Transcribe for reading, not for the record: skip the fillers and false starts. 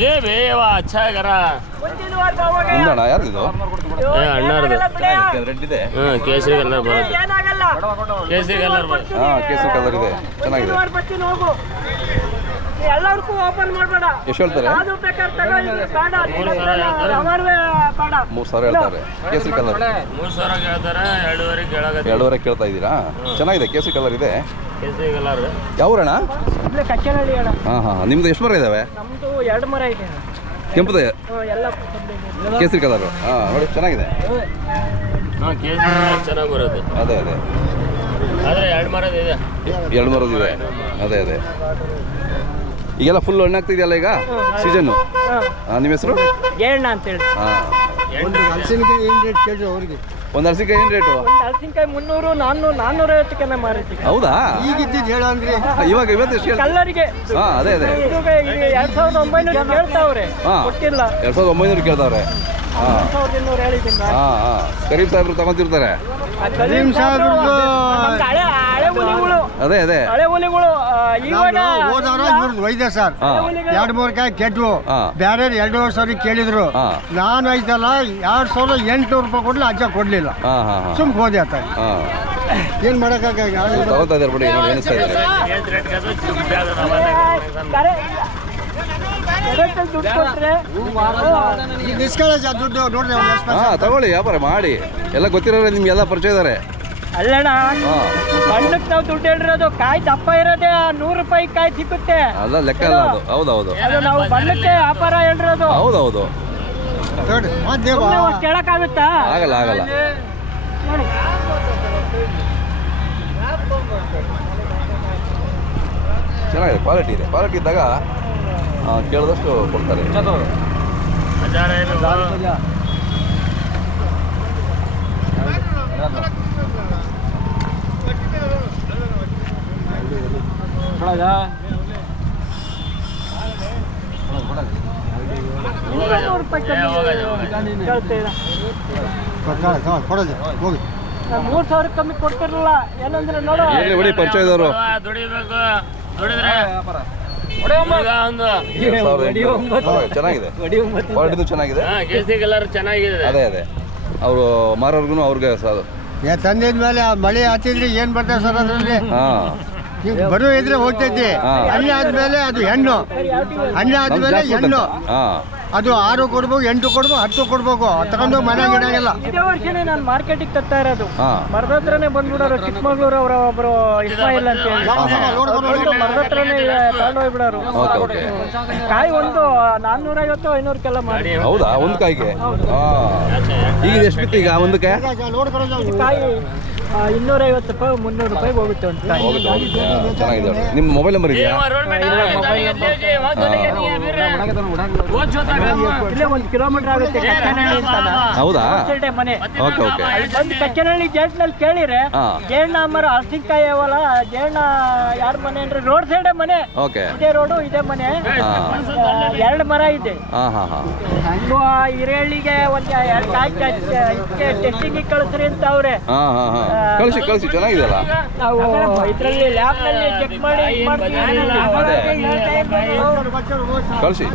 ले बे वा अच्छा है करा ಮುಂದಣ ಯಾರ್ದಿದು ಅಣ್ಣಾರದು ರೆಡ್ ಇದೆ ಕೇಸರಿ ಕಲರ್ ಬರುತ್ತೆ ಕೇಸರಿ ಕಲರ್ ಬರುತ್ತೆ ಕೇಸರಿ ಕಲರ್ ಇದೆ ಚೆನ್ನಾಗಿದೆ ಎಲ್ಲರಿಗೂ ಓಪನ್ ಮಾಡಬೇಡ ಎಷ್ಟು ಹೇಳ್ತಾರೆ ಯಾವುದು ಬೇಕಾದ್ರೆ ತಗೊಳ್ಳಿ ಬೇಡ 3,000 ಹೇಳ್ತಾರೆ ಕೇಸರಿ ಕಲರ್ 3,000 ಕೇಳ್ತಾರೆ 2.5 ಕೇಳಾಗತ್ತೆ 2.5 ಕೇಳ್ತಾ ಇದ್ದೀರಾ ಚೆನ್ನಾಗಿದೆ ಕೇಸರಿ ಕಲರ್ ಇದೆ ಕೇಸರಿ ಕಲರ್ ಯಾವೂರಣ್ಣ ಇಲ್ಲೇ ಕಚ್ಚನಹಳ್ಳಿ ಅಣ್ಣ ನಿಮ್ದು ಎಷ್ಟು ಮರ ಇದಾವೆ ನಮ್ದು 2 ಮರ ಇದೆ ಕೆಂಪುದೆ ಎಲ್ಲ ಕೇಸರಿ ಕಲರ್ ನೋಡಿ ಚೆನ್ನಾಗಿದೆ ಕೇಸರಿ ಚೆನ್ನಾಗಿ ಬರುತ್ತೆ ಅದೇ ಆದರೆ 2 ಮರದ ಇದೆ 2 ಮರದಿದೆ ಅದೇ ಈಗೆಲ್ಲ ಫುಲ್ ಹಣ್ಣಾಗ್ತಿದೆಯಲ್ಲ ಈಗ ಸೀಸನ್ನು ನಿಮ್ಮ ಹೆಸರು ಏಣ್ಣ ಅಂತೇಳಿ ಒಂದು ಹಲಸಿನಕಾಯಿ ಏನು ರೇಟ್ ಕೇಳಿ ಅವ್ರಿಗೆ ಒಂದು ಹಲಸಿನಕಾಯಿ ಏನು ರೇಟು ಒಂದು ಹಲಸಿನಕಾಯಿ 300 400 450 ಮಾರಿದ್ದೀವಿ ಹೌದಾ ಈಗಿದ್ದು ಹೇಳ ಅಂದ್ರೆ ಇವತ್ತು ಎಷ್ಟು ಕಲ್ಲರಿಗೆ ಅದೇ 2900 ಕೇಳ್ತಾವ್ರೆ ಕೊಟ್ಟಿಲ್ಲ 2900 ಕೇಳ್ತಾವ್ರೆ 1200 ಹೇಳಿದ್ದೀನಿ ಕರೀಂ ಸಾಹೇಬ್ರು ತಗೊಂತಿರ್ತಾರೆ ಕರೀಂ ಸಾಹೇಬ್ರು ಹಳೆ ಹುಲಿಗಳು ಹಳೆ ಹುಲಿಗಳು ಇವಾಗ ಒಯ್ದೆ ಸರ್ 2-3 ಕಾಯಿ ಕೆಟ್ಟವು ಬೇರೆ 2,500 ಕೇಳಿದ್ರು ನಾನು ಐತಲ್ಲ 2,800 ರೂಪಾಯಿ ಕೊಡ್ಲಿ ಅಜ್ಜ ಕೊಡ್ಲಿಲ್ಲ ಸುಮ್ ಹೋದೆ ಆತ ಏನ್ ಮಾಡಕ್ಕಾಗ ತಗೋತಾ ಇದ್ದಾರೆ ಬಿಡಿ ನೋಡಿ ಎನಿಸ್ತಾ ಇದ್ದಾರೆ ದುಡ್ಡು ನೋಡ್ರಿ ತಗೊಳ್ಳಿ ವ್ಯಾಪಾರ ಮಾಡಿ ಎಲ್ಲ ಗೊತ್ತಿರೋರೆ ನಿಮ್ಗೆಲ್ಲ ಪರಿಚಯ ಇದಾರೆ ಅಲ್ಲಣ್ಣ ಬಣ್ಣಕ್ಕೆ ನಾವು ದುಡ್ಡು ಹೇಳಿರೋದು ಕಾಯಿ ದಪ್ಪ ಇರೋದೇ 100 ರೂಪಾಯಿ ಕಾಯಿ ಸಿಗುತ್ತೆ ಅಲ್ಲ ಲೆಕ್ಕ ಅಲ್ಲ ಅದು ಹೌದೌದು ಅದು ನಾವು ಬಣ್ಣಕ್ಕೆ ವ್ಯಾಪಾರ ಹೇಳಿರೋದು ಹೌದೌದು ಕೇಳಕ್ಕಾಗುತ್ತಾ ಆಗಲ್ಲ ಚೆನ್ನಾಗಿದೆ ಕ್ವಾಲಿಟಿ ಇದೆ ಕ್ವಾಲಿಟಿ ಇದ್ದಾಗ ಕೇಳಿದಷ್ಟು ಕೊಡ್ತಾರೆ ಹೋಗಿ 3,000 ಕಮ್ಮಿ ಕೊಡ್ತಿರಲಿಲ್ಲ ಏನಂದ್ರೆ ನೋಡು ಬಿಡಿ ಪರಿಚಯದವರು ದುಡಿಬೇಕು ದುಡಿದ್ರೆ ಚೆನ್ನಾಗಿದೆ ಕ್ವಾಲಿಟಿನೂ ಚೆನ್ನಾಗಿದೆ ಕೇಸರಿ ಕಲರ್ ಚೆನ್ನಾಗಿದೆ ಅದೇ ಅವರು ಮಾರೋರ್ಗು ಅವ್ರಿಗೆ ತಂದಿದ ಮೇಲೆ ಮಳೆ ಹತ್ತಿದ್ರೆ ಏನ್ ಬರ್ತದೆ ಸರ್ ಅದ್ರಲ್ಲಿ ಬರೋ ಇದ್ರೆ ಹೋಗ್ತೈತಿ ಹಣ್ಣು ಆದ್ಮೇಲೆ ಅದು ಹೆಣ್ಣು ಹಣ್ಣು ಆದ್ಮೇಲೆ ಹೆಣ್ಣು ಅದು 6 ಕೊಡ್ಬೇಕು 8 ಕೊಡ್ಬೇಕು 10 ಕೊಡ್ಬೇಕು ತಗೊಂಡು ಮನೆಗೆ ಇಡಂಗಿಲ್ಲ ಇದೇ ವರ್ಷನೇ ನಾನು ಮಾರ್ಕೆಟಿಗೆ ತರ್ತಾ ಇರೋದು ಮರದ ಹತ್ರನೇ ಬಂದ್ಬಿಡೋರು ಚಿಕ್ಕಮಗಳೂರು ಅವರ ಒಬ್ರು ಇಸ್ಮಾಯಿಲ್ ಅಂತ ಹೇಳಿ ಮರದ ಹತ್ರನೇ ತಗೊಂಡೋಗ್ಬಿಡೋರು ಕಾಯಿ ಒಂದು 450-500 ಮಾಡಿ ಹೌದಾ ಒಂದು ಕಾಯಿಗೆ ಈಗ ಎಷ್ಟು ಬಿತ್ತು ಈಗ ಒಂದಕ್ಕೆ ಕಾಯಿ 250 ರೂಪಾಯಿ 300 ರೂಪಾಯಿ ಹೋಗುತ್ತೆ ಒಂದು ಕಾಯಿ ಚೆನ್ನಾಗಿದೆ ನಿಮ್ಮ ಮೊಬೈಲ್ ನಂಬರ್ ಇದೆಯಾ ಇಲ್ಲೇ 1 ಕಿಲೋಮೀಟರ್ ಆಗುತ್ತೆ ಕಚ್ಚನಹಳ್ಳಿ ಅಂತ ಹೌದಾ ಮನೆ ಓಕೆ ಬಂದು ಕಚ್ಚನಹಳ್ಳಿ ಜೇಟ್ನಲ್ಲಿ ಕೇಳಿದ್ರೆ ಜೇಣ್ಣ ಮರ ಹಲಸಿನಕಾಯಿ ಅವಲ್ಲ ಜೇಣ್ಣ ಯಾರ ಮನೆ ಅಂದ್ರೆ ರೋಡ್ ಸೈಡ್ ಮನೆ ಇದೇ ರೋಡು ಇದೇ ಮನೆ 2 ಮರ ಇದೆ ಹಣ್ಣು ಹಿರೇಹಳ್ಳಿಗೆ ಒಂದು 2 ಕಾಯಿ ಟೆಸ್ಟಿಂಗ್ ಕಳಿಸ್ರಿ ಅಂತ ಅವ್ರೆ ಕಳಿಸಿ ಚೆನ್ನಾಗಿದೆಯಲ್ಲ ನಾವು ಇದರಲ್ಲಿ ಲ್ಯಾಬ್ ನಲ್ಲಿ ಚೆಕ್ ಮಾಡಿ ಕಳಿಸಿ